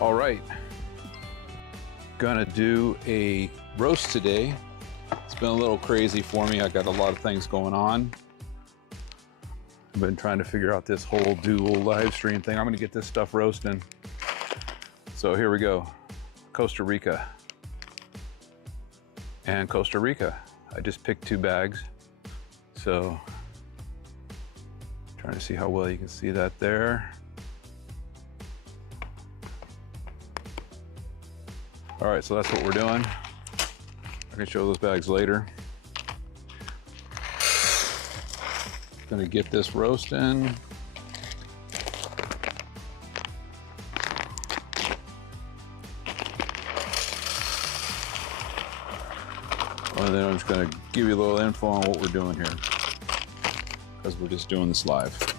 All right, gonna do a roast today. It's been a little crazy for me. I got a lot of things going on. I've been trying to figure out this whole dual live stream thing. I'm gonna get this stuff roasting. So here we go. Costa Rica. And Costa Rica. I just picked 2 bags. So, trying to see how well you can see that there. All right, so that's what we're doing. I can show those bags later. Gonna get this roasting. And then I'm just gonna give you a little info on what we're doing here, because we're just doing this live.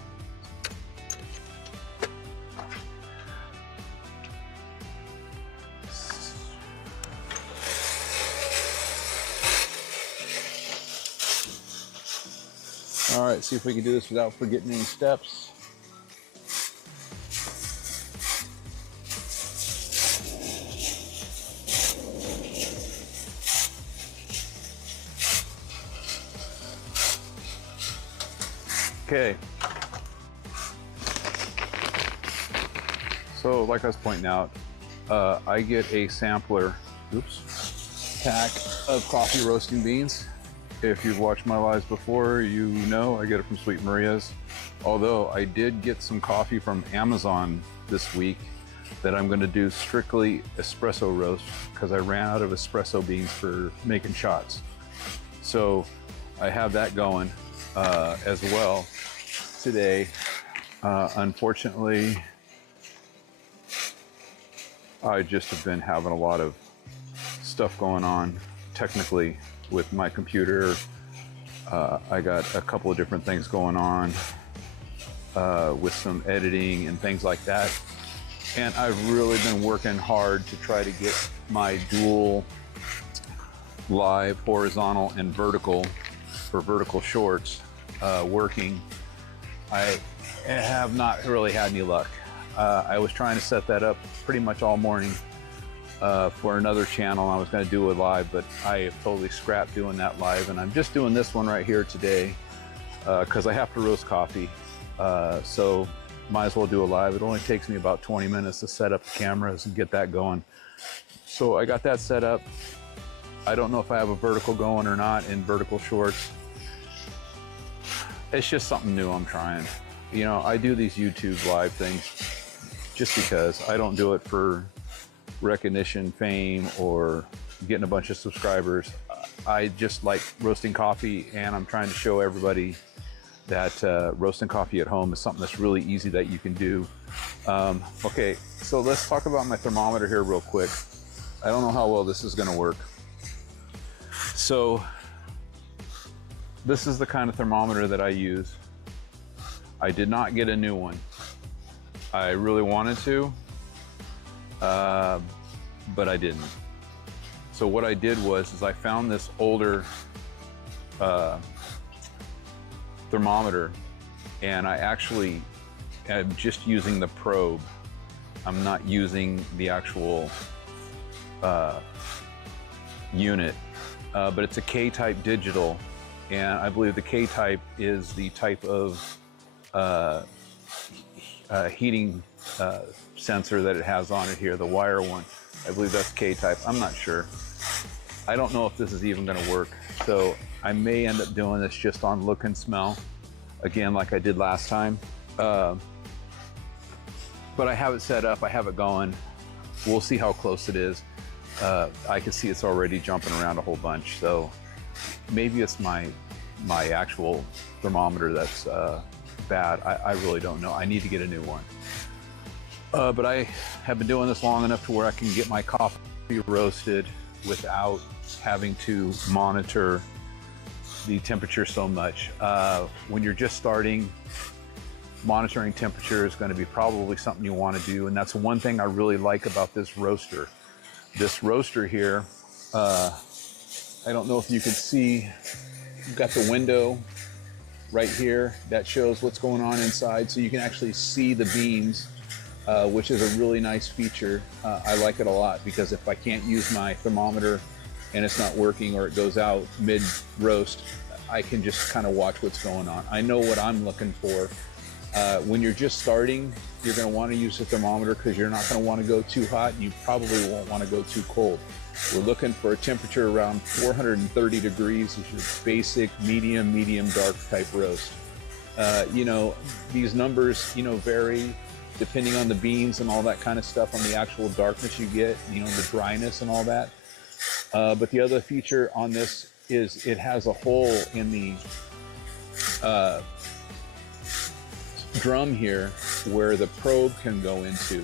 All right, see if we can do this without forgetting any steps. Okay. So, like I was pointing out, I get a sampler, pack of coffee roasting beans. If you've watched my lives before, you know I get it from Sweet Maria's. Although I did get some coffee from Amazon this week that I'm going to do strictly espresso roast because I ran out of espresso beans for making shots. So I have that going as well today. Unfortunately, I just have been having a lot of stuff going on technically with my computer. I got a couple of different things going on with some editing and things like that. And I've really been working hard to try to get my dual live, horizontal, and vertical for vertical shorts working. I have not really had any luck. I was trying to set that up pretty much all morning for another channel. I was going to do a live, but I have totally scrapped doing that live, and I'm just doing this one right here today because I have to roast coffee. So might as well do a live. It only takes me about 20 minutes to set up the cameras and get that going. So I got that set up. I don't know if I have a vertical going or not in vertical shorts. It's just something new I'm trying. You know, I do these YouTube live things just because. I don't do it for recognition, fame, or getting a bunch of subscribers. I just like roasting coffee, and I'm trying to show everybody that roasting coffee at home is something that's really easy that you can do. Okay, so let's talk about my thermometer here real quick. I don't know how well this is going to work. So this is the kind of thermometer that I use. I did not get a new one. I really wanted to, but I didn't. So what I did was I found this older thermometer, and I actually am just using the probe. I'm not using the actual unit, but it's a K-type digital, and I believe the K-type is the type of heating sensor that it has on it here, the wire one. I believe that's K-type. I'm not sure. I don't know if this is even going to work. So I may end up doing this just on look and smell, again, like I did last time. But I have it set up. I have it going. We'll see how close it is. I can see it's already jumping around a whole bunch. So maybe it's my actual thermometer that's bad. I really don't know. I need to get a new one. But I have been doing this long enough to where I can get my coffee roasted without having to monitor the temperature so much. When you're just starting, monitoring temperature is going to be probably something you want to do, and that's one thing I really like about this roaster. This roaster here, I don't know if you can see, you've got the window right here that shows what's going on inside, so you can actually see the beans which is a really nice feature. I like it a lot because if I can't use my thermometer and it's not working or it goes out mid-roast, I can just kind of watch what's going on. I know what I'm looking for. When you're just starting, you're going to want to use a thermometer because you're not going to want to go too hot, and you probably won't want to go too cold. We're looking for a temperature around 430 degrees is your basic medium dark type roast. You know, these numbers, you know, vary depending on the beans and all that kind of stuff, on the actual darkness you get, you know, the dryness and all that. But the other feature on this is it has a hole in the drum here where the probe can go into.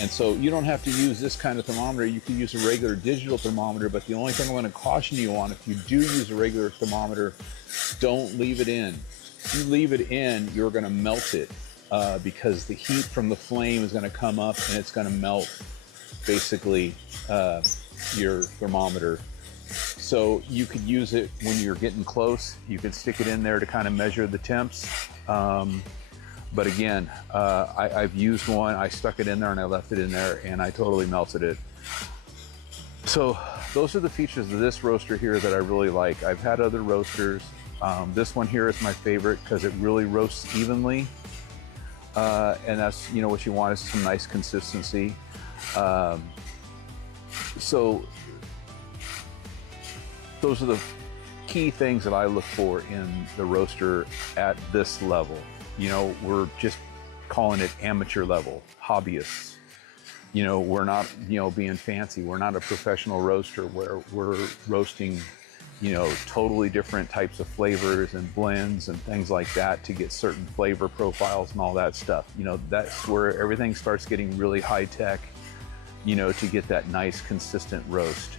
And so you don't have to use this kind of thermometer. You can use a regular digital thermometer, but the only thing I'm going to caution you on, if you do use a regular thermometer, don't leave it in. If you leave it in, you're going to melt it because the heat from the flame is going to come up and it's going to melt basically your thermometer. So you could use it when you're getting close. You could stick it in there to kind of measure the temps. But again, I've used one, I stuck it in there and I left it in there and I totally melted it. So those are the features of this roaster here that I really like. I've had other roasters. This one here is my favorite because it really roasts evenly. And that's, you know, what you want is some nice consistency. So those are the key things that I look for in the roaster at this level. You know, we're just calling it amateur level, hobbyists. You know, we're not, you know, being fancy. We're not a professional roaster where we're roasting, you know, totally different types of flavors and blends and things like that to get certain flavor profiles and all that stuff. You know, that's where everything starts getting really high tech, you know, to get that nice consistent roast.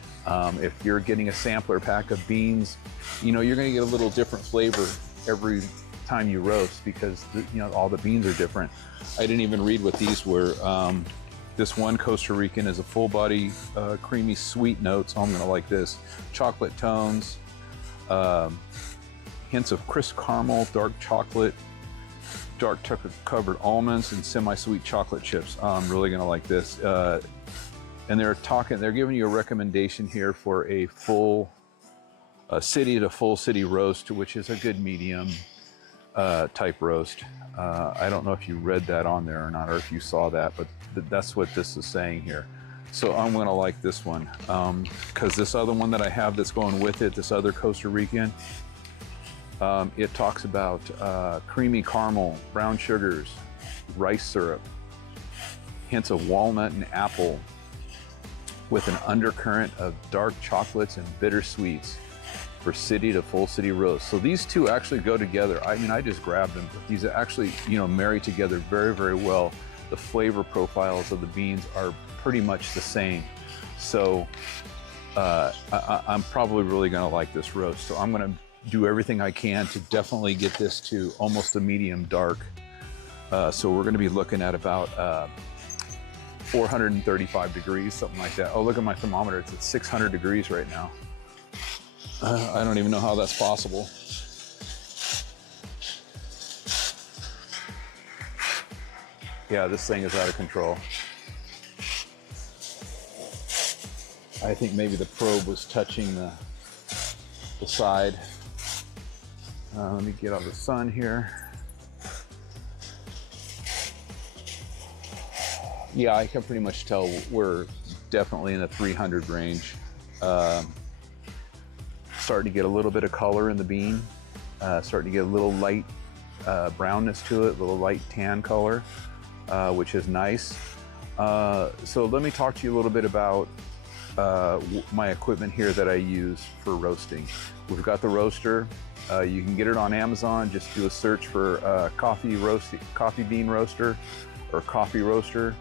If you're getting a sampler pack of beans, you know, you're going to get a little different flavor every time you roast because you know, all the beans are different. I didn't even read what these were. This one Costa Rican is a full body creamy sweet notes. So I'm gonna like this. Chocolate tones, hints of crisp caramel, dark chocolate, dark chocolate covered almonds, and semi-sweet chocolate chips. I'm really gonna like this. And they're giving you a recommendation here for a full city to full city roast, which is a good medium type roast. I don't know if you read that on there or not, or if you saw that, but that's what this is saying here. So I'm gonna like this one because this other one that I have that's going with it, this other Costa Rican, it talks about creamy caramel, brown sugars, rice syrup, hints of walnut and apple, with an undercurrent of dark chocolates and bitter sweets for city to full city roast. So these two actually go together. I mean, I just grabbed them, but these actually, you know, marry together very, very well. The flavor profiles of the beans are pretty much the same. So I'm probably really gonna like this roast. So I'm gonna do everything I can to definitely get this to almost a medium dark. So we're gonna be looking at about 435 degrees, something like that. Oh, look at my thermometer, it's at 600 degrees right now. I don't even know how that's possible. Yeah, this thing is out of control. I think maybe the probe was touching the side. Let me get out the sun here. Yeah, I can pretty much tell we're definitely in the 300 range. Starting to get a little bit of color in the bean, starting to get a little light brownness to it, a little light tan color, which is nice. So let me talk to you a little bit about my equipment here that I use for roasting. We've got the roaster. You can get it on Amazon. Just do a search for coffee bean roaster or coffee roaster.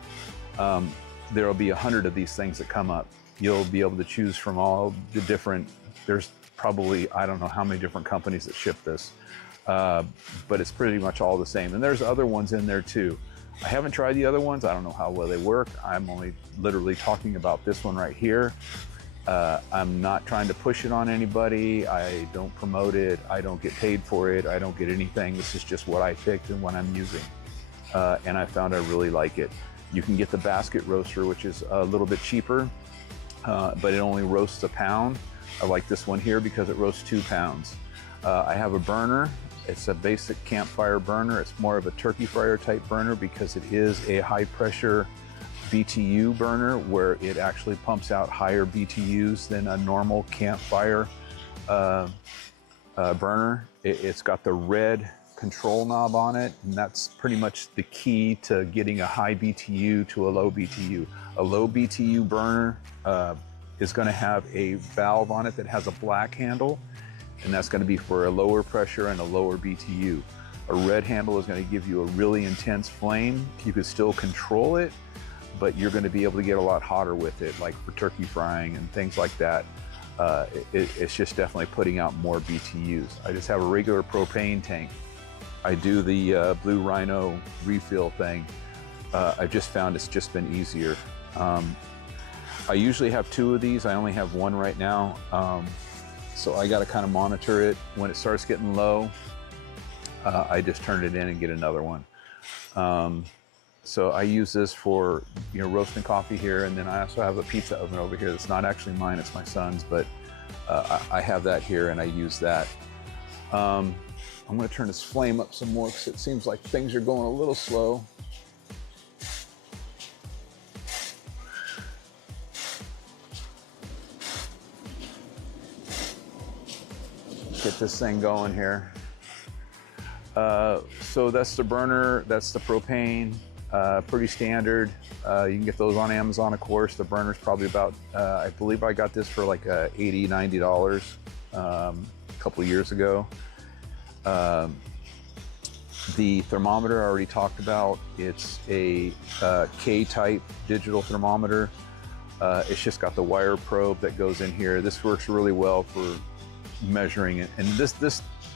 There'll be 100 of these things that come up. You'll be able to choose from all the different, there's probably, I don't know how many different companies that ship this, but it's pretty much all the same. And there's other ones in there too. I haven't tried the other ones. I don't know how well they work. I'm only literally talking about this one right here. I'm not trying to push it on anybody. I don't promote it. I don't get paid for it. I don't get anything. This is just what I picked and what I'm using. And I found I really like it. You can get the basket roaster, which is a little bit cheaper, but it only roasts a pound. I like this one here because it roasts 2 pounds. I have a burner. It's a basic campfire burner. It's more of a turkey fryer type burner because it is a high pressure BTU burner where it actually pumps out higher BTUs than a normal campfire burner. It's got the red control knob on it, and that's pretty much the key to getting a high BTU to a low BTU. A low BTU burner is going to have a valve on it that has a black handle, and that's going to be for a lower pressure and a lower BTU. A red handle is going to give you a really intense flame. You can still control it, but you're going to be able to get a lot hotter with it, like for turkey frying and things like that. It's just definitely putting out more BTUs. I just have a regular propane tank. I do the Blue Rhino refill thing. I've just found it's just been easier. I usually have 2 of these. I only have 1 right now. So I got to kind of monitor it. When it starts getting low, I just turn it in and get another one. So I use this for, you know, roasting coffee here, and then I also have a pizza oven over here that's not actually mine, it's my son's, but I have that here and I use that. I'm going to turn this flame up some more because it seems like things are going a little slow. Get this thing going here. So that's the burner, that's the propane, pretty standard. You can get those on Amazon, of course. The burner's probably about, I believe I got this for like $80, $90 a couple of years ago. The thermometer I already talked about. It's a K-type digital thermometer. It's just got the wire probe that goes in here. This works really well for measuring it, and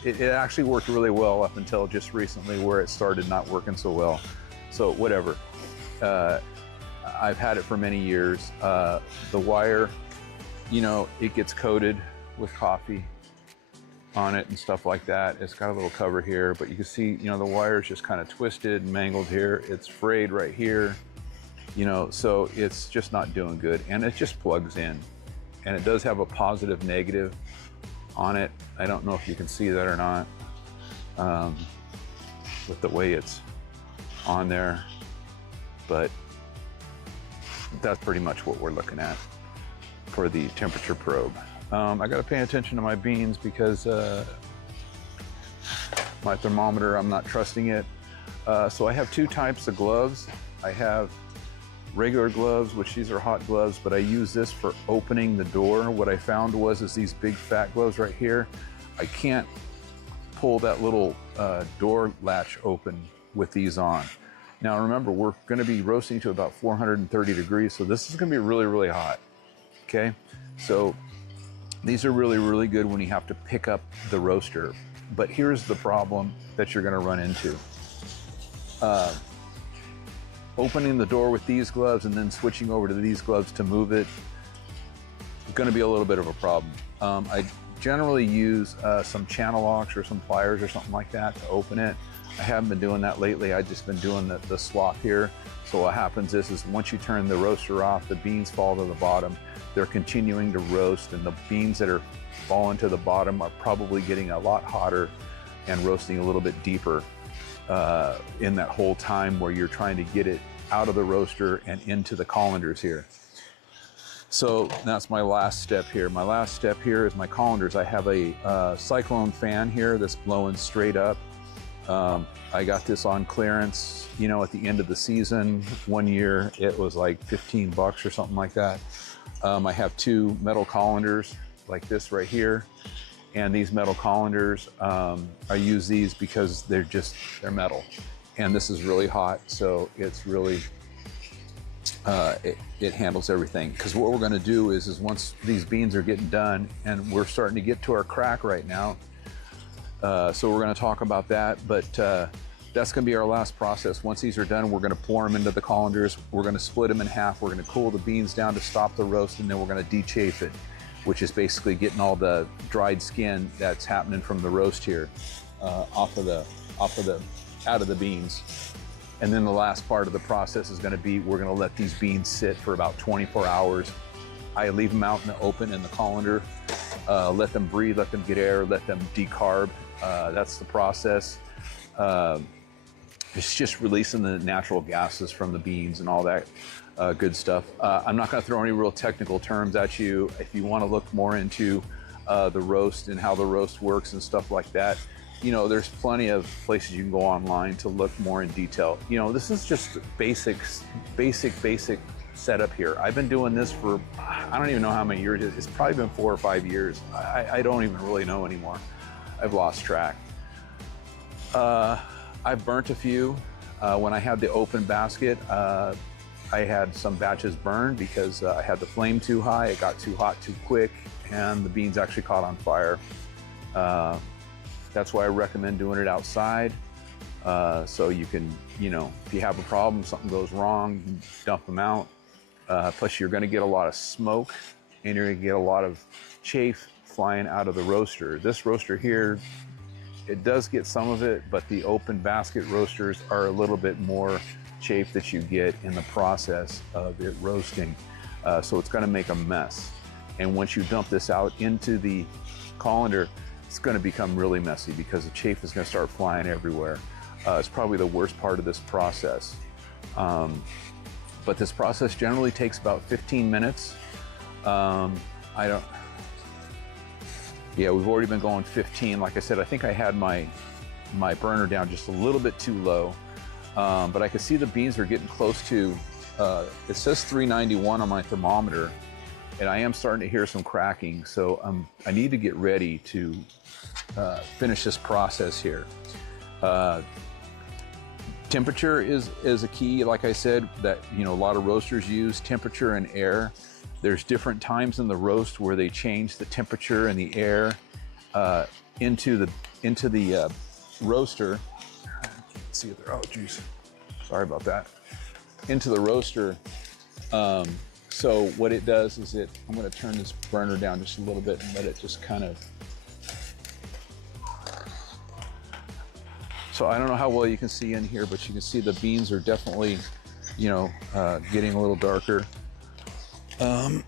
it actually worked really well up until just recently where it started not working so well. So whatever, I've had it for many years. The wire, you know, it gets coated with coffee on it and stuff like that. It's got a little cover here, but you can see, you know, the wire is just kind of twisted and mangled here. It's frayed right here, you know, so it's just not doing good, and it just plugs in, and it does have a positive negative on it. I don't know if you can see that or not, with the way it's on there, but that's pretty much what we're looking at for the temperature probe. I got to pay attention to my beans because my thermometer, I'm not trusting it. So I have 2 types of gloves. I have regular gloves, which these are hot gloves, but I use this for opening the door. What I found is these big fat gloves right here, I can't pull that little door latch open with these on. Now remember, we're going to be roasting to about 430 degrees, so this is going to be really, really hot. Okay, so these are really, really good when you have to pick up the roaster. But here's the problem that you're going to run into. Opening the door with these gloves and then switching over to these gloves to move it is going to be a little bit of a problem. I generally use some channel locks or some pliers or something like that to open it. I haven't been doing that lately. I've just been doing the swap here. So what happens is once you turn the roaster off, the beans fall to the bottom. They're continuing to roast, and the beans that are falling to the bottom are probably getting a lot hotter and roasting a little bit deeper in that whole time where you're trying to get it out of the roaster and into the colanders here. So that's my last step here. My last step here is my colanders. I have a cyclone fan here that's blowing straight up. I got this on clearance, you know, at the end of the season. One year it was like 15 bucks or something like that. I have 2 metal colanders like this right here. And these metal colanders, I use these because they're metal. And this is really hot, so it's really, it handles everything. Because what we're gonna do is once these beans are getting done, and we're starting to get to our crack right now, so we're gonna talk about that, but that's gonna be our last process. Once these are done, we're gonna pour them into the colanders, we're gonna split them in half, we're gonna cool the beans down to stop the roast, and then we're gonna dechafe it, which is basically getting all the dried skin that's happening from the roast here out of the beans. And then the last part of the process is going to be, we're going to let these beans sit for about 24 hours. I leave them out in the open in the colander, let them breathe, let them get air, let them decarb. That's the process. It's just releasing the natural gases from the beans and all that good stuff. I'm not going to throw any real technical terms at you. If you want to look more into the roast and how the roast works and stuff like that, you know, there's plenty of places you can go online to look more in detail. You know, this is just basic setup here. I've been doing this for, I don't even know how many years. It's probably been 4 or 5 years. I don't even really know anymore. I've lost track. I've burnt a few. When I had the open basket, I had some batches burned because I had the flame too high. It got too hot too quick, and the beans actually caught on fire. That's why I recommend doing it outside. So you can, you know, if you have a problem, something goes wrong, dump them out. Plus you're gonna get a lot of smoke and you're gonna get a lot of chaff flying out of the roaster. This roaster here, it does get some of it, but the open basket roasters are a little bit more chaff that you get in the process of it roasting. So it's gonna make a mess. And once you dump this out into the colander, it's going to become really messy because the chaff is going to start flying everywhere. It's probably the worst part of this process. But this process generally takes about 15 minutes. Yeah, we've already been going 15. Like I said, I think I had my burner down just a little bit too low. But I can see the beans are getting close to, it says 391 on my thermometer, and I am starting to hear some cracking. So I need to get ready to finish this process here. Temperature is a key. Like I said, that, you know, a lot of roasters use temperature and air. There's different times in the roast where they change the temperature and the air into the roaster. Let's see if they're, oh geez, sorry about that. Into the roaster. So what it does is I'm going to turn this burner down just a little bit and let it just kind of. So I don't know how well you can see in here, but you can see the beans are definitely, you know, getting a little darker. The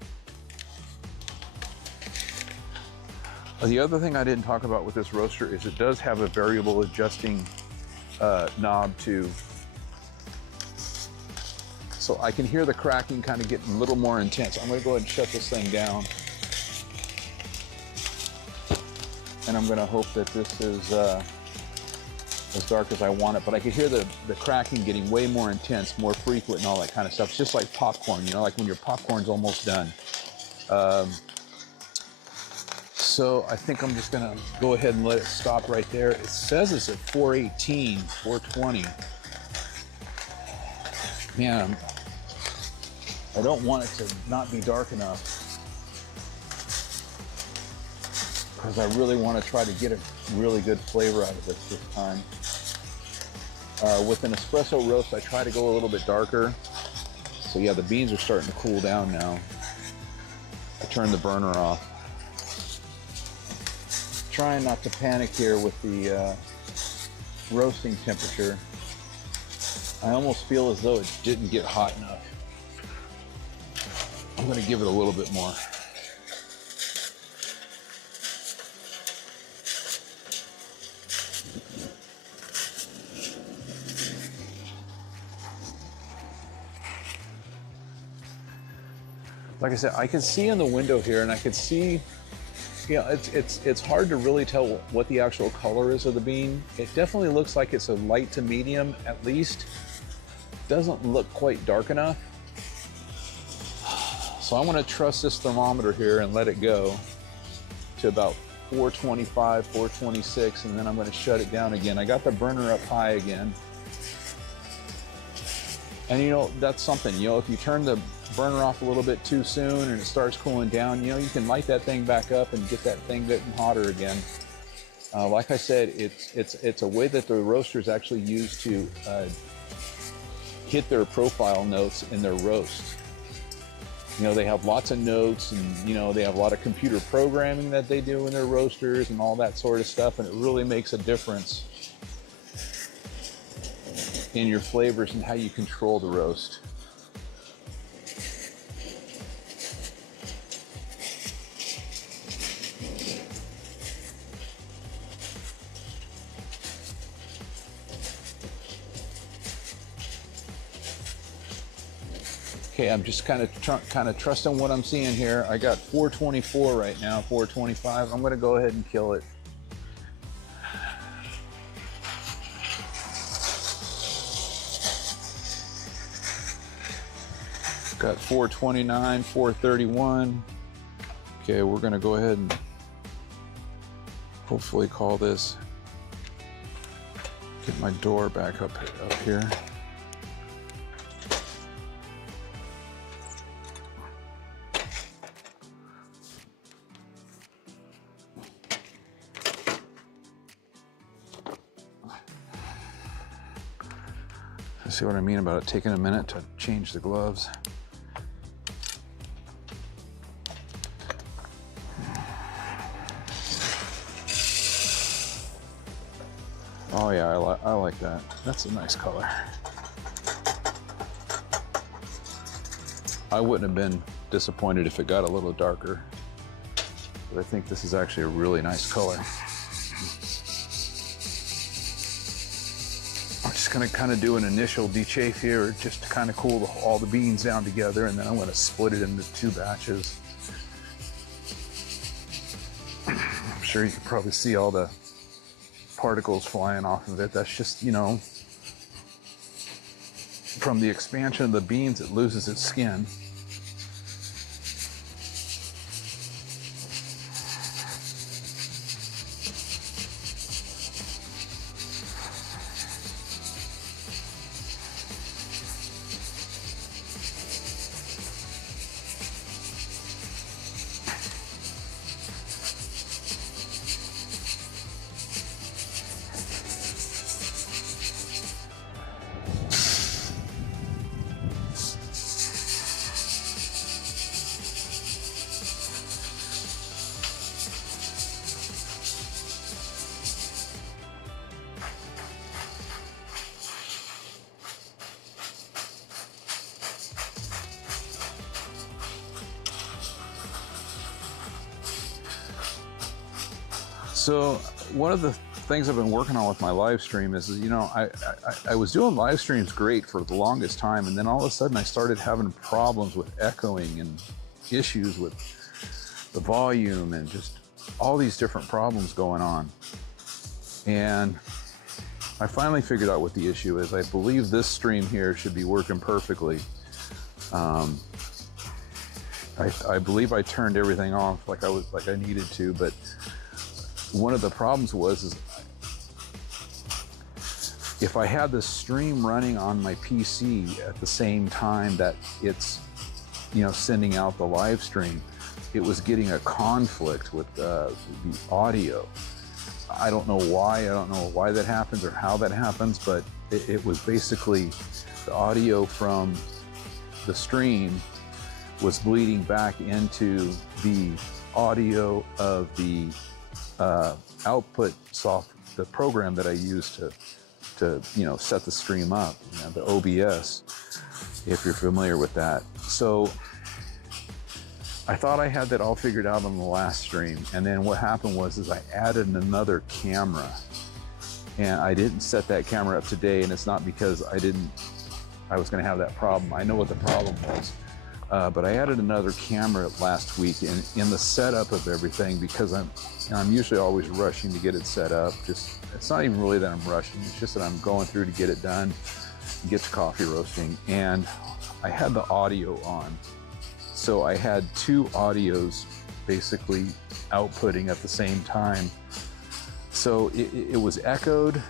other thing I didn't talk about with this roaster is it does have a variable adjusting knob too. So I can hear the cracking kind of getting a little more intense. I'm going to go ahead and shut this thing down. And I'm going to hope that this is as dark as I want it, but I can hear the cracking getting way more intense, more frequent and all that kind of stuff. It's just like popcorn, you know, like when your popcorn's almost done. So I think I'm just gonna go ahead and let it stop right there. It says it's at 418, 420. Man, I don't want it to not be dark enough, because I really want to try to get a really good flavor out of this time. With an espresso roast, I try to go a little bit darker. So yeah, the beans are starting to cool down now. I turned the burner off. Trying not to panic here with the roasting temperature. I almost feel as though it didn't get hot enough. I'm going to give it a little bit more. Like I said, I can see in the window here, and I can see, you know, it's hard to really tell what the actual color is of the bean. It definitely looks like it's a light to medium, at least. Doesn't look quite dark enough. So I'm going to trust this thermometer here and let it go to about 425, 426, and then I'm going to shut it down again. I got the burner up high again. And you know, that's something, you know, if you turn the burner off a little bit too soon and it starts cooling down, you know, you can light that thing back up and get that thing getting hotter again. Like I said, it's a way that the roasters actually use to hit their profile notes in their roast. You know, they have lots of notes, and you know, they have a lot of computer programming that they do in their roasters and all that sort of stuff, and it really makes a difference. in your flavors and how you control the roast. Okay, I'm just kind of trusting what I'm seeing here. I got 424 right now, 425. I'm gonna go ahead and kill it. Got 429, 431. Okay, we're gonna go ahead and hopefully call this. Get my door back up here. See what I mean about it taking a minute to change the gloves. Oh yeah, I like that. That's a nice color. I wouldn't have been disappointed if it got a little darker, but I think this is actually a really nice color. I'm just gonna kind of do an initial dechafe here just to kind of cool all the beans down together, and then I'm gonna split it into 2 batches. I'm sure you can probably see all the particles flying off of it. That's just, you know, from the expansion of the beans, it loses its skin. So one of the things I've been working on with my live stream is, you know, I was doing live streams great for the longest time, and then all of a sudden I started having problems with echoing and issues with the volume and just all these different problems going on. And I finally figured out what the issue is. I believe this stream here should be working perfectly. I believe I turned everything off like I needed to, but one of the problems was if I had the stream running on my PC at the same time that it's, you know, sending out the live stream, it was getting a conflict with the audio. I don't know why. I don't know why that happens or how that happens, but it was basically the audio from the stream was bleeding back into the audio of the output the program that I use to you know, set the stream up, you know, the OBS, if you're familiar with that. So I thought I had that all figured out on the last stream, and then what happened was I added another camera, and I didn't set that camera up today, and it's not because I was going to have that problem. I know what the problem was. But I added another camera last week in the setup of everything, because I'm usually always rushing to get it set up. It's not even really that I'm rushing, it's just that I'm going through to get it done and get to coffee roasting. And I had the audio on. So I had 2 audios basically outputting at the same time. So it was echoed,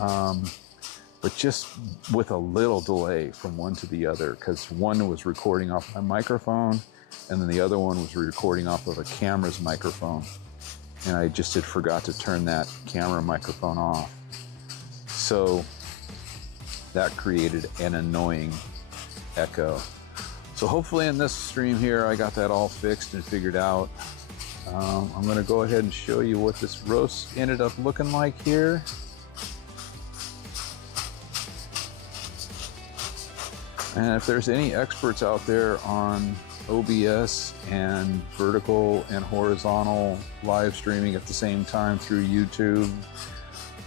but just with a little delay from one to the other, because one was recording off my microphone and then the other one was recording off of a camera's microphone. And I just had forgot to turn that camera microphone off. So that created an annoying echo. So hopefully in this stream here, I got that all fixed and figured out. I'm gonna go ahead and show you what this roast ended up looking like here. And if there's any experts out there on OBS and vertical and horizontal live streaming at the same time through YouTube,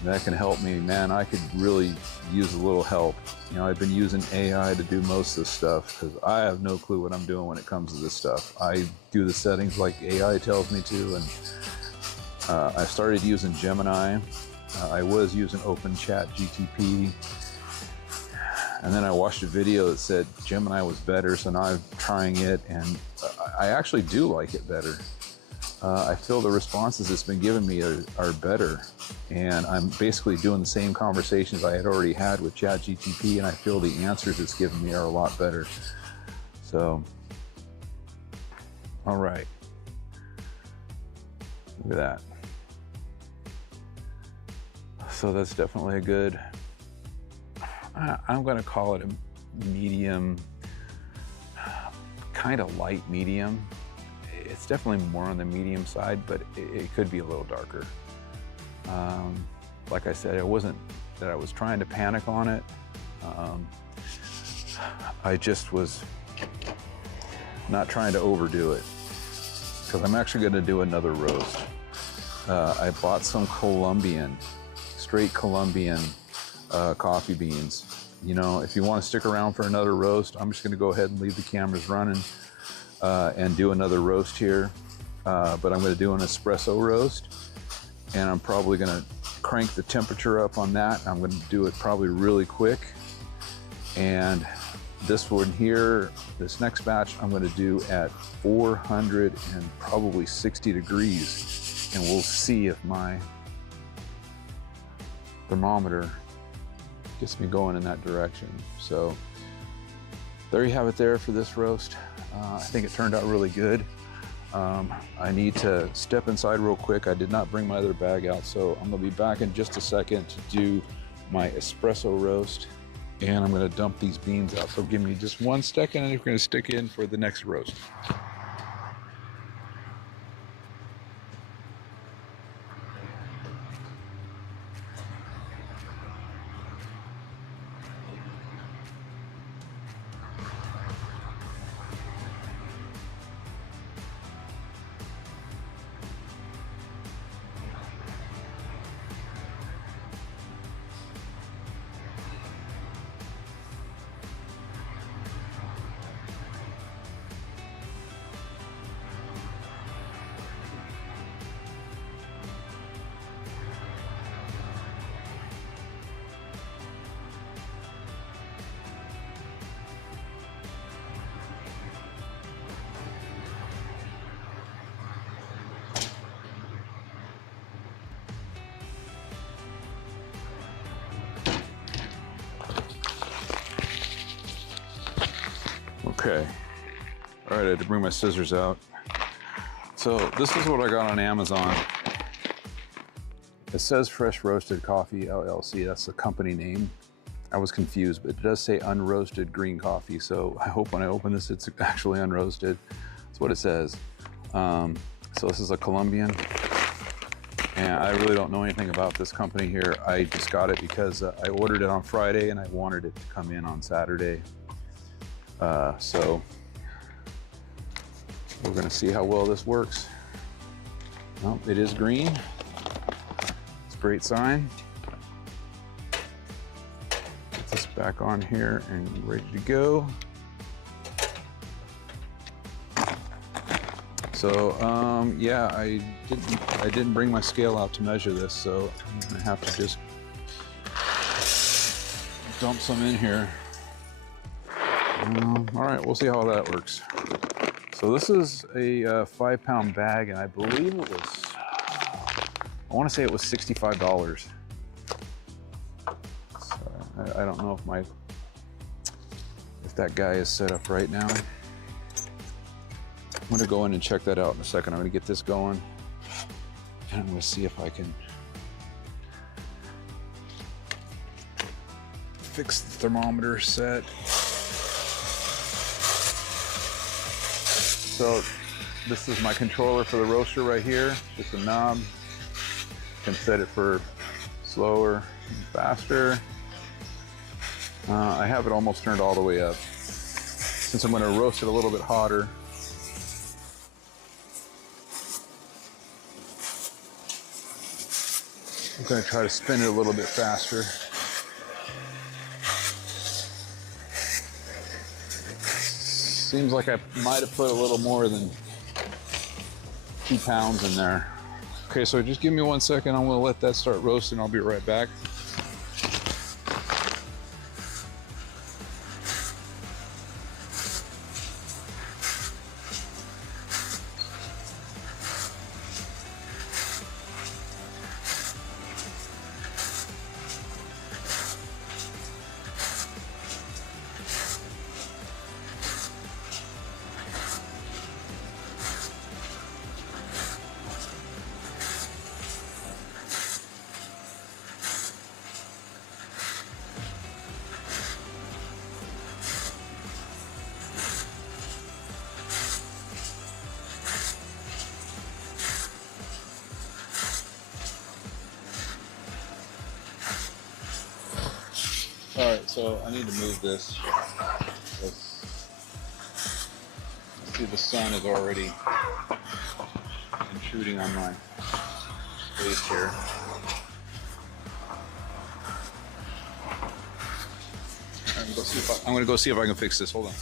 that can help me, man, I could really use a little help. You know, I've been using AI to do most of this stuff because I have no clue what I'm doing when it comes to this stuff. I do the settings like AI tells me to, and I started using Gemini. I was using OpenChatGPT, and then I watched a video that said Gemini was better, so now I'm trying it, and I actually do like it better. I feel the responses it's been giving me are better, and I'm basically doing the same conversations I had already had with ChatGPT, and I feel the answers it's giving me are a lot better. So, all right, look at that. So that's definitely a good, I'm gonna call it a medium, kind of light medium. It's definitely more on the medium side, but it could be a little darker. Like I said, it wasn't that I was trying to panic on it. I just was not trying to overdo it, because I'm actually gonna do another roast. I bought some straight Colombian coffee beans. You know, if you want to stick around for another roast, I'm just gonna go ahead and leave the cameras running and do another roast here. But I'm gonna do an espresso roast, and I'm probably gonna crank the temperature up on that. I'm gonna do it probably really quick. And this one here, this next batch, I'm gonna do at 400 and probably 60 degrees. And we'll see if my thermometer gets me going in that direction. So there you have it there for this roast. I think it turned out really good. I need to step inside real quick. I did not bring my other bag out, so I'm gonna be back in just a second to do my espresso roast, and I'm gonna dump these beans out. So give me just 1 second, and we're gonna stick in for the next roast. Okay, all right, I had to bring my scissors out. So this is what I got on Amazon. It says Fresh Roasted Coffee LLC, that's the company name. I was confused, but it does say unroasted green coffee, so I hope when I open this, it's actually unroasted. That's what it says. So this is a Colombian, and I really don't know anything about this company here. I just got it because I ordered it on Friday and I wanted it to come in on Saturday. So we're gonna see how well this works. Well, it is green. It's a great sign. Get this back on here and ready to go. So yeah, I didn't bring my scale out to measure this, so I'm gonna have to just dump some in here. All right, we'll see how that works. So this is a 5-pound bag, and I believe it was, I want to say it was $65. So I don't know if that guy is set up right now. I'm gonna go in and check that out in a second. I'm gonna get this going, and I'm gonna see if I can fix the thermometer set. So this is my controller for the roaster right here, just a knob. You can set it for slower and faster. I have it almost turned all the way up. since I'm going to roast it a little bit hotter, I'm going to try to spin it a little bit faster. Seems like I might have put a little more than 2 pounds in there. Okay, so just give me 1 second. I'm going to let that start roasting. I'll be right back. All right, so I need to move this. See, the sun is already intruding on my face here. I'm gonna go see if I can fix this. Hold on.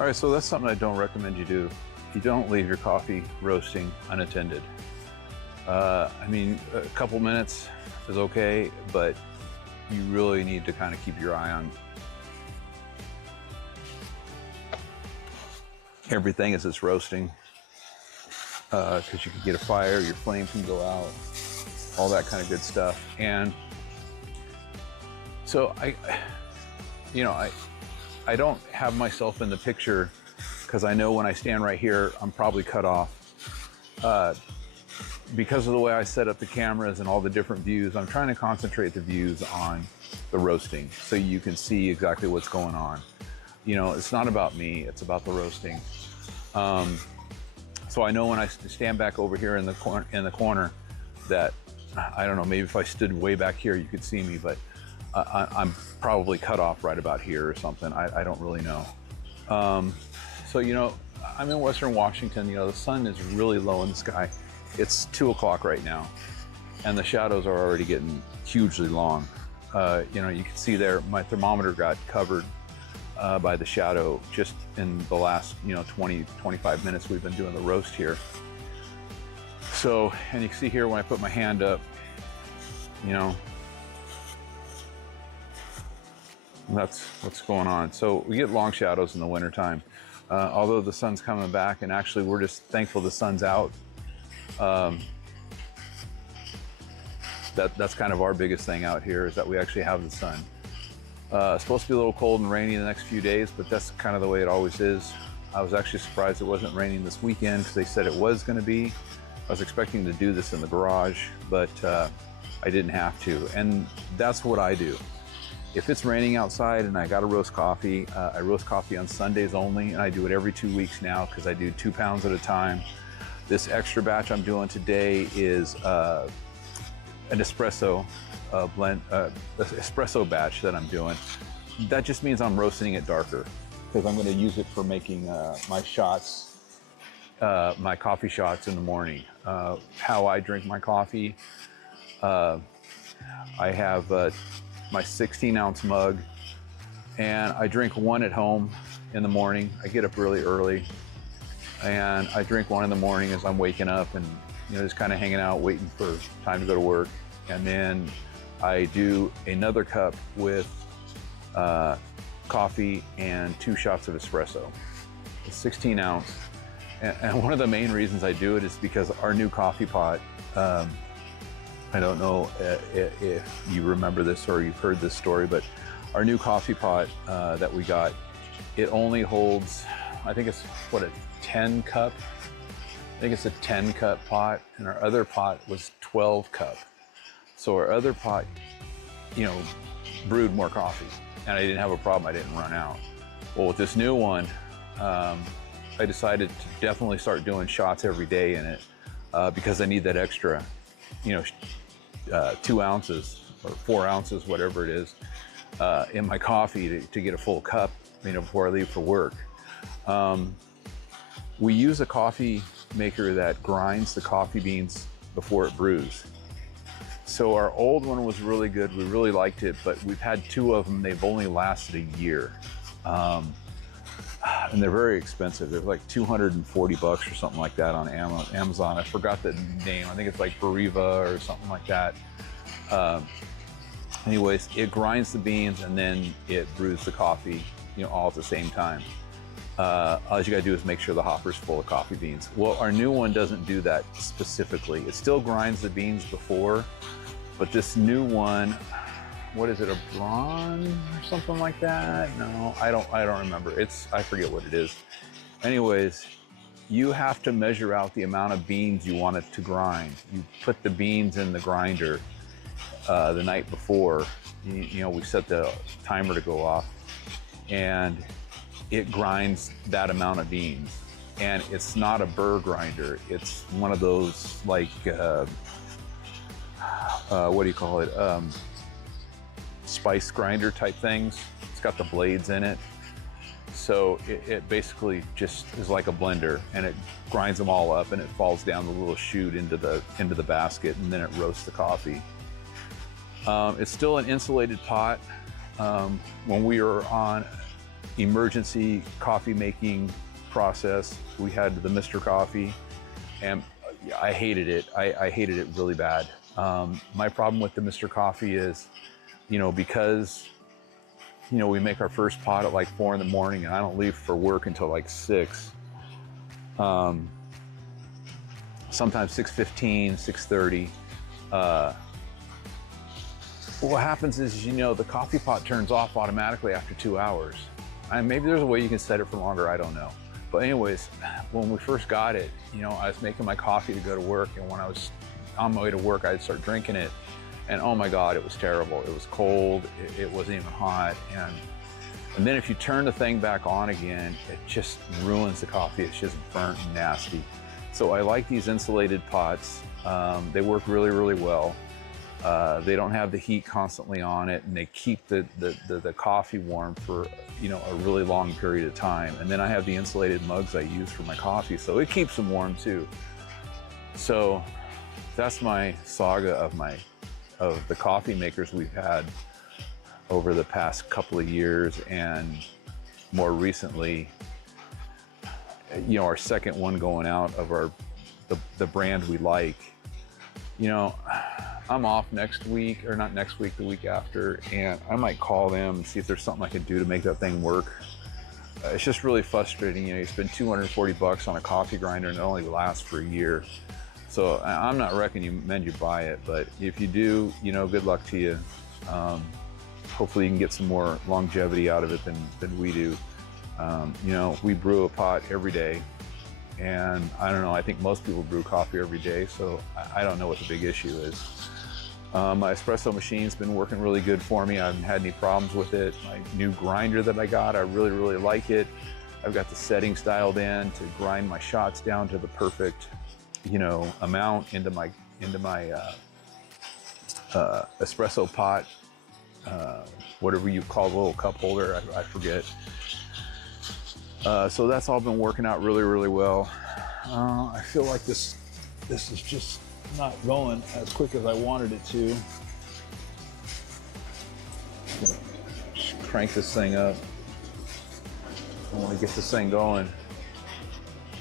All right, so that's something I don't recommend you do. You don't leave your coffee roasting unattended. I mean, a couple minutes is okay, but you really need to kind of keep your eye on everything as it's roasting, because you can get a fire, your flame can go out, all that kind of good stuff. And so I don't have myself in the picture because I know when I stand right here, I'm probably cut off. Because of the way I set up the cameras and all the different views, I'm trying to concentrate the views on the roasting so you can see exactly what's going on. You know, it's not about me, it's about the roasting. So I know when I stand back over here in the corner that, I don't know, maybe if I stood way back here, you could see me, but I'm probably cut off right about here or something. I don't really know. So, you know, I'm in Western Washington. You know, the sun is really low in the sky. It's 2 o'clock right now, and the shadows are already getting hugely long. You know, you can see there, my thermometer got covered by the shadow just in the last, 20, 25 minutes we've been doing the roast here. So, and you can see here when I put my hand up, that's what's going on. So we get long shadows in the wintertime. Although the sun's coming back, and actually we're just thankful the sun's out. That's kind of our biggest thing out here, is that we actually have the sun. It's supposed to be a little cold and rainy the next few days, but that's kind of the way it always is. I was actually surprised it wasn't raining this weekend, because they said it was going to be. I was expecting to do this in the garage, but I didn't have to. And that's what I do. If it's raining outside and I got to roast coffee, I roast coffee on Sundays only, and I do it every 2 weeks now, because I do 2 pounds at a time. This extra batch I'm doing today is an espresso blend, espresso batch that I'm doing. That just means I'm roasting it darker, because I'm going to use it for making my shots, my coffee shots in the morning. How I drink my coffee, I have my 16-ounce mug, and I drink one at home in the morning. I get up really early, and I drink one in the morning as I'm waking up, and just kind of hanging out, waiting for time to go to work. And then I do another cup with coffee and 2 shots of espresso. It's 16 ounce. And one of the main reasons I do it is because our new coffee pot, I don't know if you remember this or you've heard this story, but our new coffee pot that we got, it only holds, I think it's what, a 10 cup? I think it's a 10 cup pot, and our other pot was 12 cup. So our other pot, brewed more coffee, and I didn't have a problem. I didn't run out. Well, with this new one, I decided to definitely start doing shots every day in it because I need that extra, 2 ounces or 4 ounces, whatever it is, in my coffee to get a full cup, before I leave for work. We use a coffee maker that grinds the coffee beans before it brews. So our old one was really good. We really liked it, but we've had 2 of them. They've only lasted a year. And they're very expensive. They're like $240 or something like that on Amazon. I forgot the name. I think it's like Bariva or something like that. Anyways, it grinds the beans and then it brews the coffee, all at the same time. All you gotta do is make sure the hopper's full of coffee beans. Well, our new one doesn't do that specifically. It still grinds the beans before, but this new one, what is it, a Braun or something like that? No, I don't remember. I forget what it is. Anyways, you have to measure out the amount of beans you want it to grind. You put the beans in the grinder the night before. We set the timer to go off, and it grinds that amount of beans. And it's not a burr grinder. It's one of those, like, what do you call it? Spice grinder type things. It's got the blades in it. So it basically just is like a blender, and it grinds them all up, and it falls down the little chute into the basket, and then it roasts the coffee. It's still an insulated pot. When we were on emergency coffee making process, we had the Mr. Coffee, and I hated it. I hated it really bad. My problem with the Mr. Coffee is, because we make our first pot at like 4 in the morning, and I don't leave for work until like 6. Sometimes 6:15, 6:30. What happens is, the coffee pot turns off automatically after 2 hours. Maybe there's a way you can set it for longer, I don't know. But anyways, when we first got it, I was making my coffee to go to work, and when I was on my way to work, I'd start drinking it, and oh my God, it was terrible. It was cold, it wasn't even hot, and then if you turn the thing back on again, it just ruins the coffee. It's just burnt and nasty. So I like these insulated pots. They work really, really well. They don't have the heat constantly on it, and they keep the coffee warm for a really long period of time. And then I have the insulated mugs I use for my coffee, so it keeps them warm too. So that's my saga of the coffee makers we've had over the past couple of years, and more recently, our second one going out of the brand we like. I'm off next week, or not next week, the week after, and I might call them and see if there's something I can do to make that thing work. It's just really frustrating. You spend $240 on a coffee grinder and it only lasts for a year. So I'm not recommending you buy it, but if you do, you know, good luck to you. Hopefully you can get some more longevity out of it than we do. You know, we brew a pot every day, and I don't know, I think most people brew coffee every day, so I don't know what the big issue is. My espresso machine's been working really good for me. I haven't had any problems with it. My new grinder that I got, I really, really like it. I've got the settings dialed in to grind my shots down to the perfect, you know, amount into my espresso pot, whatever you call the little cup holder, I forget. So that's all been working out really, really well. I feel like this is just not going as quick as I wanted it to. Just crank this thing up. I want to get this thing going.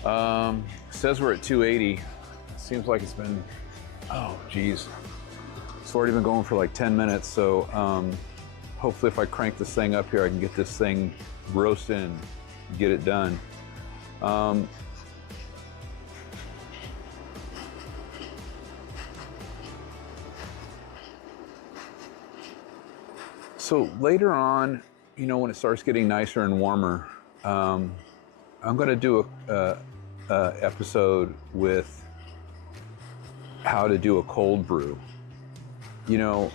It says we're at 280. Seems like it's been, oh geez. It's already been going for like 10 minutes. So hopefully if I crank this thing up here, I can get this thing roasted and get it done. So later on, you know, when it starts getting nicer and warmer, I'm going to do a episode with how to do a cold brew. You know,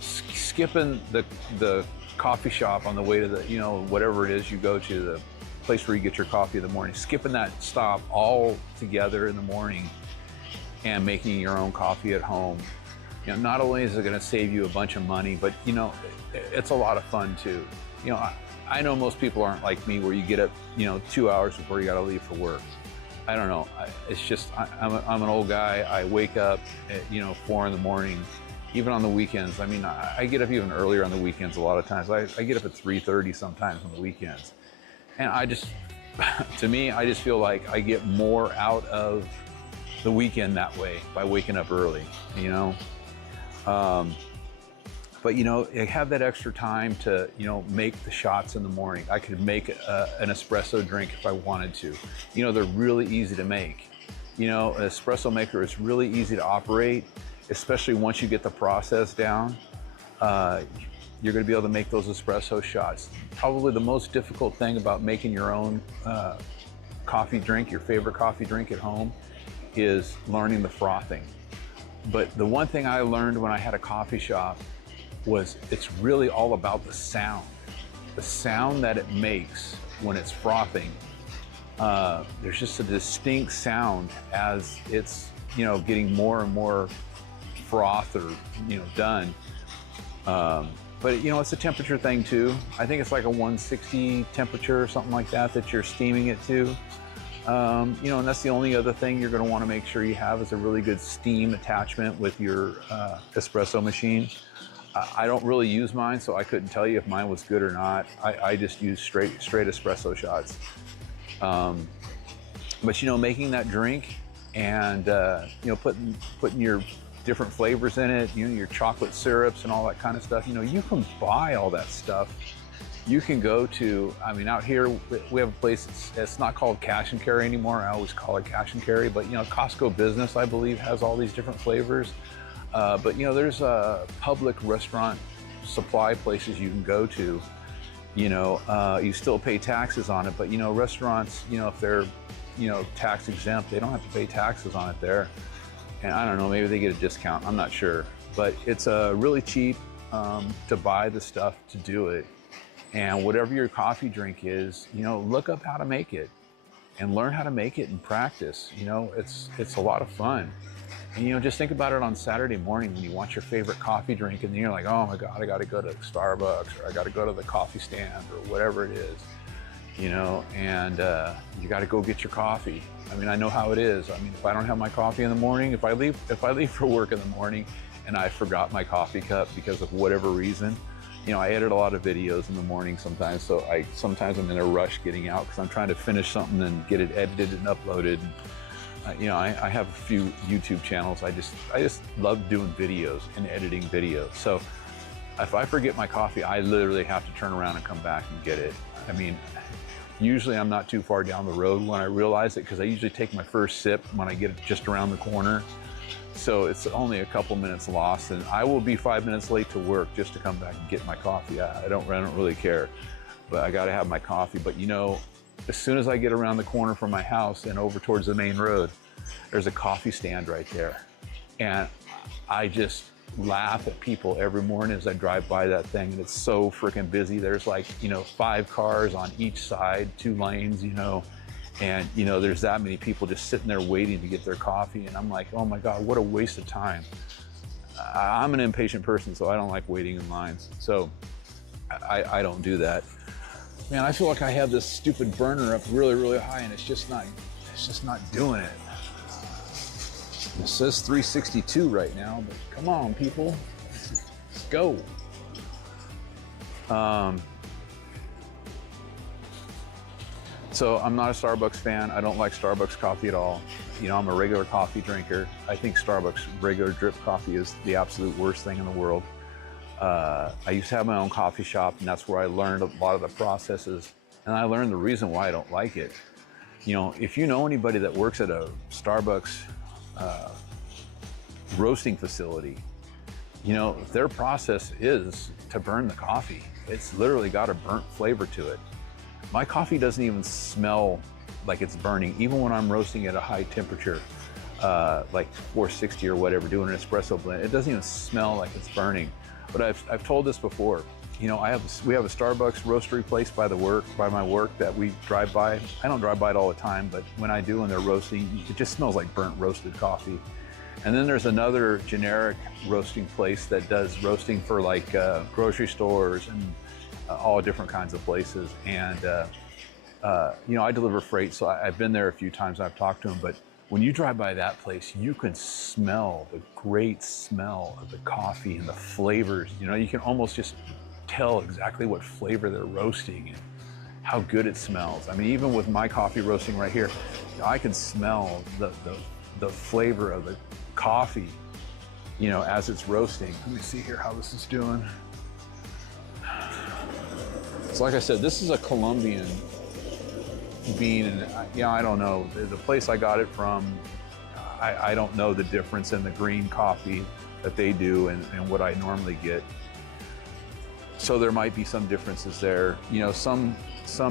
skipping the coffee shop on the way to the, you know, whatever it is you go to, the place where you get your coffee in the morning, skipping that stop all together in the morning and making your own coffee at home. You know, not only is it going to save you a bunch of money, but you know, it's a lot of fun too. You know, I know most people aren't like me where you get up, you know, 2 hours before you got to leave for work. I don't know. It's just, I'm an old guy. I wake up at, you know, 4 in the morning, even on the weekends. I mean, I get up even earlier on the weekends a lot of times. I get up at 3:30 sometimes on the weekends. And I just, to me, I just feel like I get more out of the weekend that way by waking up early, you know? But you know, I have that extra time to, you know, make the shots in the morning. I could make an espresso drink if I wanted to. You know, they're really easy to make. You know, an espresso maker is really easy to operate, especially once you get the process down. You're going to be able to make those espresso shots. Probably the most difficult thing about making your own coffee drink, your favorite coffee drink at home, is learning the frothing. But the one thing I learned when I had a coffee shop was it's really all about the sound that it makes when it's frothing. There's just a distinct sound as it's, you know, getting more and more froth or, you know, done. But you know, it's a temperature thing too. I think it's like a 160 temperature or something like that that you're steaming it to. You know, and that's the only other thing you're going to want to make sure you have is a really good steam attachment with your espresso machine. I don't really use mine, so I couldn't tell you if mine was good or not. I just use straight espresso shots. But you know, making that drink and you know, putting your different flavors in it, you know, your chocolate syrups and all that kind of stuff. You know, you can buy all that stuff. You can go to, I mean, out here we have a place, it's not called Cash and Carry anymore. I always call it Cash and Carry, but you know, Costco Business, I believe, has all these different flavors. But you know, there's public restaurant supply places you can go to. You know, you still pay taxes on it, but you know, restaurants, you know, if they're, you know, tax exempt, they don't have to pay taxes on it there. And I don't know, maybe they get a discount, I'm not sure. But it's really cheap to buy the stuff to do it. And whatever your coffee drink is, you know, look up how to make it and learn how to make it and practice. You know, it's a lot of fun. And, you know, just think about it on Saturday morning when you want your favorite coffee drink and then you're like, oh my God, I got to go to Starbucks or I got to go to the coffee stand or whatever it is, you know, and you got to go get your coffee. I mean, I know how it is. I mean, if I don't have my coffee in the morning, if I leave for work in the morning and I forgot my coffee cup because of whatever reason, you know, I edit a lot of videos in the morning sometimes, so sometimes I'm in a rush getting out because I'm trying to finish something and get it edited and uploaded. You know, I have a few YouTube channels. I just love doing videos and editing videos. So if I forget my coffee, I literally have to turn around and come back and get it. I mean, Usually I'm not too far down the road when I realize it, because I usually take my first sip when I get just around the corner. So it's only a couple minutes lost, and I will be 5 minutes late to work just to come back and get my coffee. I don't really care, but I gotta have my coffee. But you know, as soon as I get around the corner from my house and over towards the main road, there's a coffee stand right there. And I just laugh at people every morning as I drive by that thing, and it's so freaking busy. There's like, you know, 5 cars on each side, 2 lanes, you know, and you know, there's that many people just sitting there waiting to get their coffee. And I'm like, oh my God, what a waste of time. I'm an impatient person, so I don't like waiting in lines. So I don't do that. Man, I feel like I have this stupid burner up really high, and it's just not doing it. It says 362 right now, but come on, people, let's go. So I'm not a Starbucks fan. I don't like Starbucks coffee at all. You know, I'm a regular coffee drinker. I think Starbucks regular drip coffee is the absolute worst thing in the world. I used to have my own coffee shop, and that's where I learned a lot of the processes, and I learned the reason why I don't like it. You know, if you know anybody that works at a Starbucks roasting facility, you know, their process is to burn the coffee. It's literally got a burnt flavor to it. My coffee doesn't even smell like it's burning, even when I'm roasting at a high temperature, like 460 or whatever, doing an espresso blend. It doesn't even smell like it's burning. But I've told this before. You know, we have a Starbucks roastery place by my work that we drive by. I don't drive by it all the time, but when I do and they're roasting, it just smells like burnt roasted coffee. And then there's another generic roasting place that does roasting for like grocery stores and all different kinds of places. And you know, I deliver freight, so I've been there a few times. I've talked to them, but when you drive by that place, you can smell the great smell of the coffee and the flavors. You know, you can almost just tell exactly what flavor they're roasting and how good it smells. I mean, even with my coffee roasting right here, you know, I can smell the flavor of the coffee, you know, as it's roasting. Let me see here how this is doing. So like I said, this is a Colombian bean, and you know, I don't know, the place I got it from, I don't know the difference in the green coffee that they do and what I normally get. So there might be some differences there. You know, some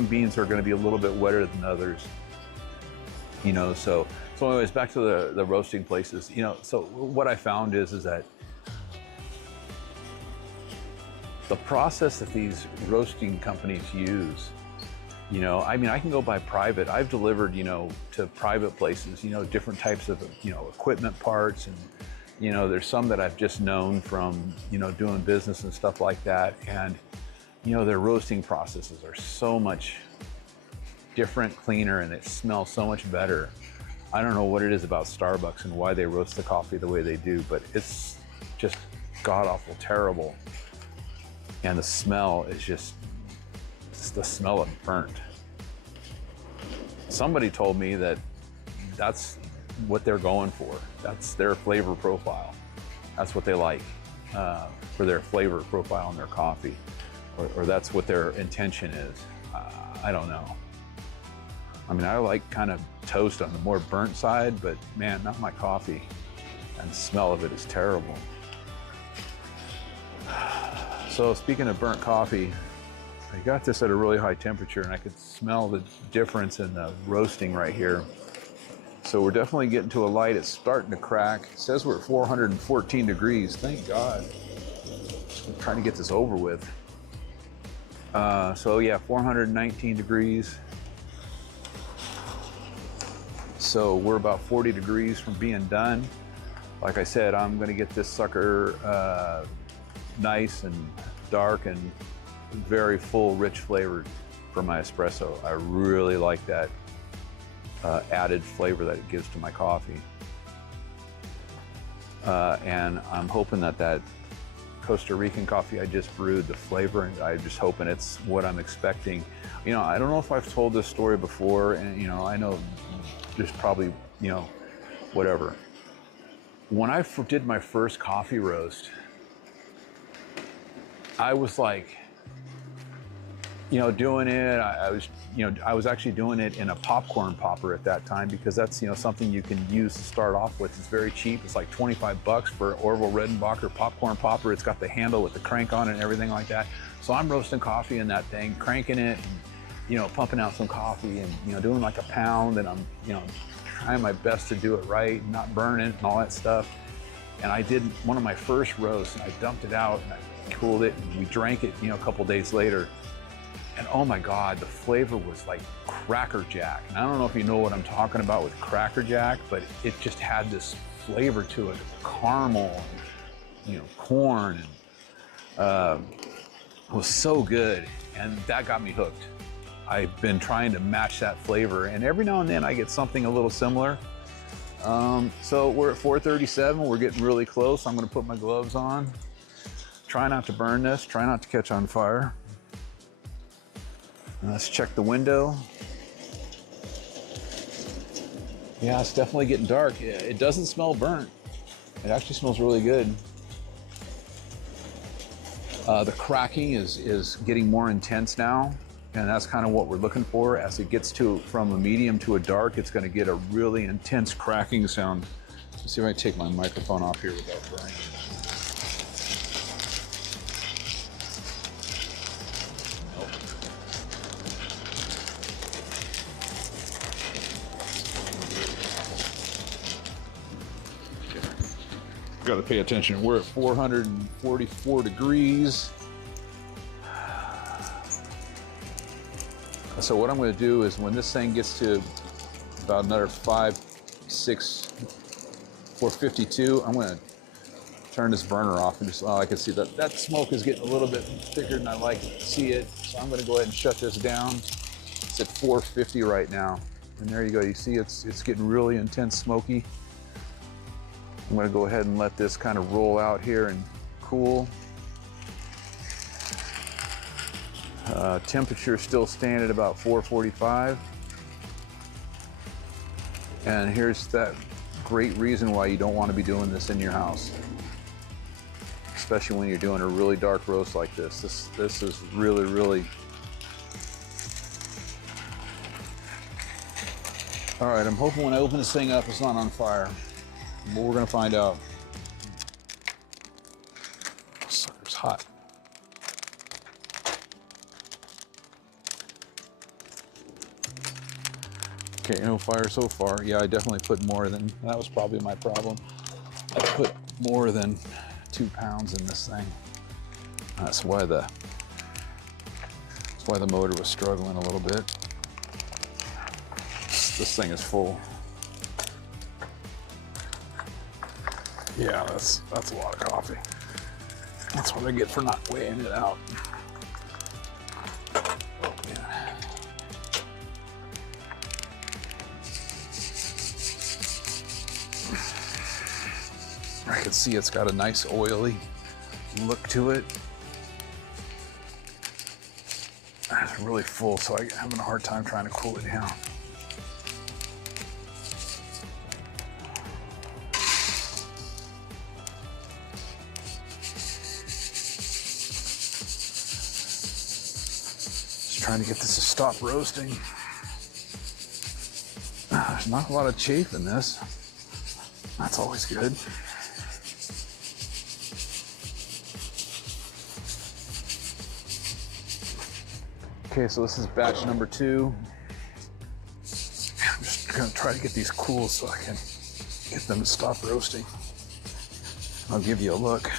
beans are going to be a little bit wetter than others. You know, so anyways, back to the roasting places. You know, so what I found is that the process that these roasting companies use, you know, I mean, I can go by private. I've delivered, you know, to private places, you know, different types of, you know, equipment parts, and you know, there's some that I've just known from, you know, doing business and stuff like that. And, you know, their roasting processes are so much different, cleaner, and it smells so much better. I don't know what it is about Starbucks and why they roast the coffee the way they do, but it's just god-awful terrible. And the smell is just, it's the smell of burnt. Somebody told me that that's what they're going for. That's their flavor profile. That's what they like for their flavor profile in their coffee, or that's what their intention is. I don't know. I mean, I like kind of toast on the more burnt side, but man, not my coffee. And the smell of it is terrible. So speaking of burnt coffee, I got this at a really high temperature, and I could smell the difference in the roasting right here. So we're definitely getting to a light. It's starting to crack. It says we're at 414 degrees. Thank God. I'm trying to get this over with. So yeah, 419 degrees. So we're about 40 degrees from being done. Like I said, I'm gonna get this sucker nice and dark and very full, rich flavored for my espresso. I really like that added flavor that it gives to my coffee. And I'm hoping that Costa Rican coffee I just brewed, the flavor, and I'm just hoping it's what I'm expecting. You know, I don't know if I've told this story before, and you know, I know there's probably, you know, whatever. When I did my first coffee roast, I was like, doing it. I was actually doing it in a popcorn popper at that time because that's, something you can use to start off with. It's very cheap. It's like 25 bucks for Orville Redenbacher popcorn popper. It's got the handle with the crank on it and everything like that. So I'm roasting coffee in that thing, cranking it, and, pumping out some coffee and, doing like a pound, and I'm, trying my best to do it right and not burn it and all that stuff. And I did one of my first roasts and I dumped it out and I cooled it and we drank it, a couple days later. And oh my God, the flavor was like Cracker Jack. And I don't know if you know what I'm talking about with Cracker Jack, but it just had this flavor to it, caramel, and, corn, and it was so good. And that got me hooked. I've been trying to match that flavor, and every now and then I get something a little similar. So we're at 437, we're getting really close. I'm gonna put my gloves on. Try not to burn this, try not to catch on fire. Let's check the window. Yeah, it's definitely getting dark. It doesn't smell burnt. It actually smells really good. The cracking is getting more intense now, and that's kind of what we're looking for. As it gets from a medium to a dark, it's going to get a really intense cracking sound. Let's see if I can take my microphone off here without burning. Got to pay attention. We're at 444 degrees. So what I'm going to do is when this thing gets to about another 452, I'm going to turn this burner off and I can see that smoke is getting a little bit thicker than I like to see it. So I'm going to go ahead and shut this down. It's at 450 right now. And there you go. You see it's getting really intense smoky. I'm going to go ahead and let this kind of roll out here and cool. Temperature still staying at about 445. And here's that great reason why you don't want to be doing this in your house, especially when you're doing a really dark roast like this. This is really, really. All right, I'm hoping when I open this thing up, it's not on fire. But we're gonna find out. Sucker's hot. Okay, no fire so far. Yeah, I definitely put more than, that was probably my problem. I put more than 2 pounds in this thing. That's why the motor was struggling a little bit. This thing is full. Yeah, that's a lot of coffee. That's what I get for not weighing it out. Oh, man. I can see it's got a nice oily look to it. It's really full, so I'm having a hard time trying to cool it down. Trying to get this to stop roasting. There's not a lot of chafe in this. That's always good. Okay, so this is batch number 2. I'm just gonna try to get these cool so I can get them to stop roasting. I'll give you a look.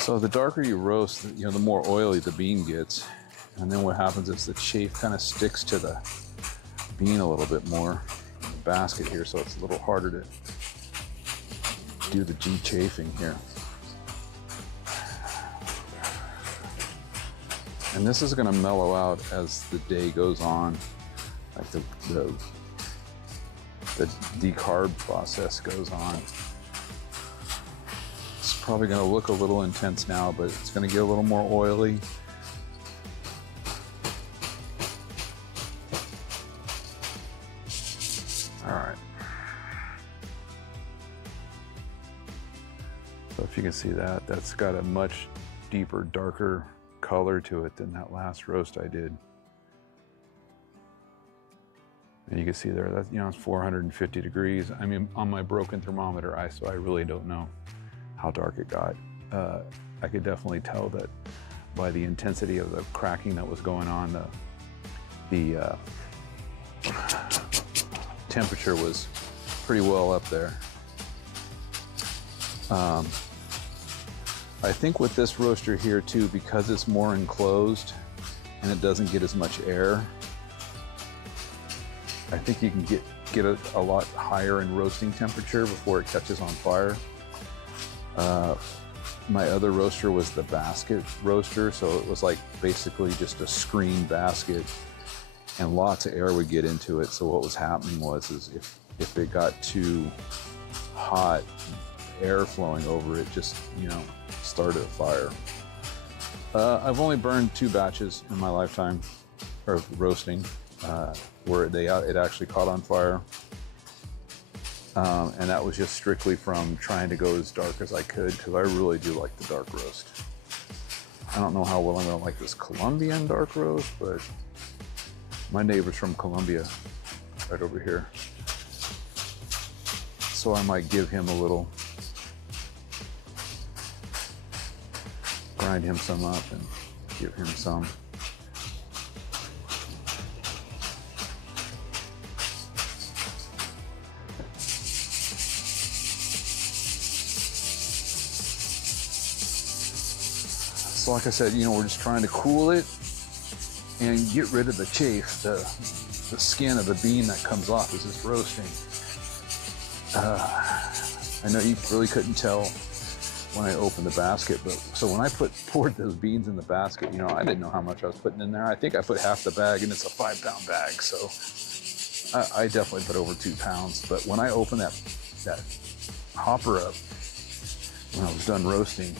So the darker you roast, the more oily the bean gets. And then what happens is the chafe kind of sticks to the bean a little bit more in the basket here, so it's a little harder to do the de-chafing here. And this is gonna mellow out as the day goes on, like the decarb process goes on. It's probably gonna look a little intense now, but it's gonna get a little more oily. All right. So if you can see that, that's got a much deeper, darker color to it than that last roast I did. And you can see there that, you know, it's 450 degrees. I mean, on my broken thermometer, so I really don't know how dark it got. I could definitely tell that by the intensity of the cracking that was going on, the temperature was pretty well up there. I think with this roaster here too, because it's more enclosed and it doesn't get as much air, I think you can get a lot higher in roasting temperature before it catches on fire. My other roaster was the basket roaster, so it was like basically just a screen basket, and lots of air would get into it. So what was happening was if it got too hot, air flowing over it just, you know, started a fire. I've only burned 2 batches in my lifetime of roasting where it actually caught on fire. And that was just strictly from trying to go as dark as I could, because I really do like the dark roast. I don't know how well I'm gonna like this Colombian dark roast, but my neighbor's from Colombia, right over here. So I might give him a little, grind him some up and give him some. So like I said, you know, we're just trying to cool it and get rid of the chafe, the skin of the bean that comes off as it's roasting. I know you really couldn't tell when I opened the basket, but so when I poured those beans in the basket, you know, I didn't know how much I was putting in there. I think I put half the bag, and it's a 5-pound bag, so I definitely put over 2 pounds. But when I opened that hopper up, when I was done roasting,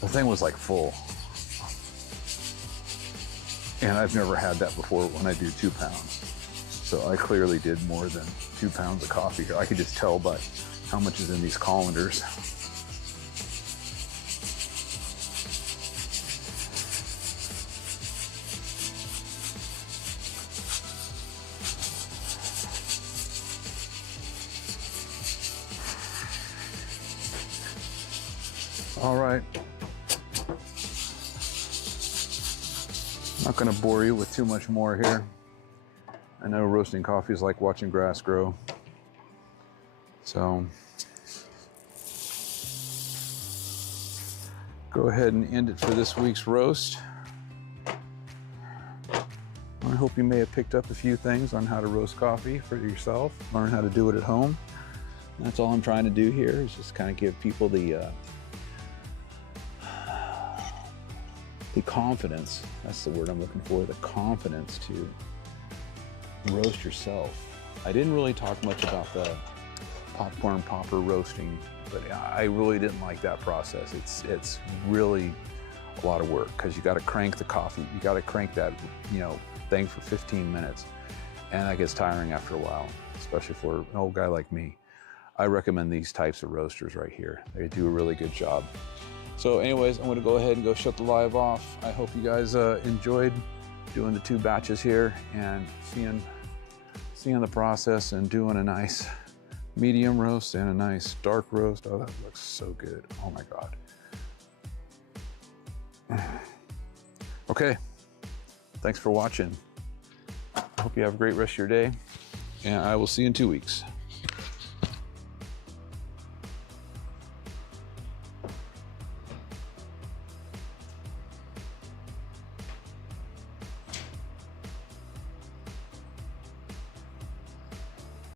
the thing was like full. And I've never had that before when I do 2 pounds. So I clearly did more than 2 pounds of coffee here. I could just tell by how much is in these colanders. All right. Not going to bore you with too much more here. I know roasting coffee is like watching grass grow. So go ahead and end it for this week's roast. I hope you may have picked up a few things on how to roast coffee for yourself, learn how to do it at home. That's all I'm trying to do here, is just kind of give people the confidence, that's the word I'm looking for, the confidence to roast yourself. I didn't really talk much about the popcorn popper roasting, but I really didn't like that process. It's really a lot of work, because you got to crank the coffee, you got to crank that, you know, thing for 15 minutes, and that gets tiring after a while, especially for an old guy like me. I recommend these types of roasters right here. They do a really good job. So anyways, I'm going to go ahead and go shut the live off. I hope you guys enjoyed doing the 2 batches here and seeing the process and doing a nice medium roast and a nice dark roast. Oh, that looks so good. Oh my God. Okay, thanks for watching. I hope you have a great rest of your day, and I will see you in 2 weeks.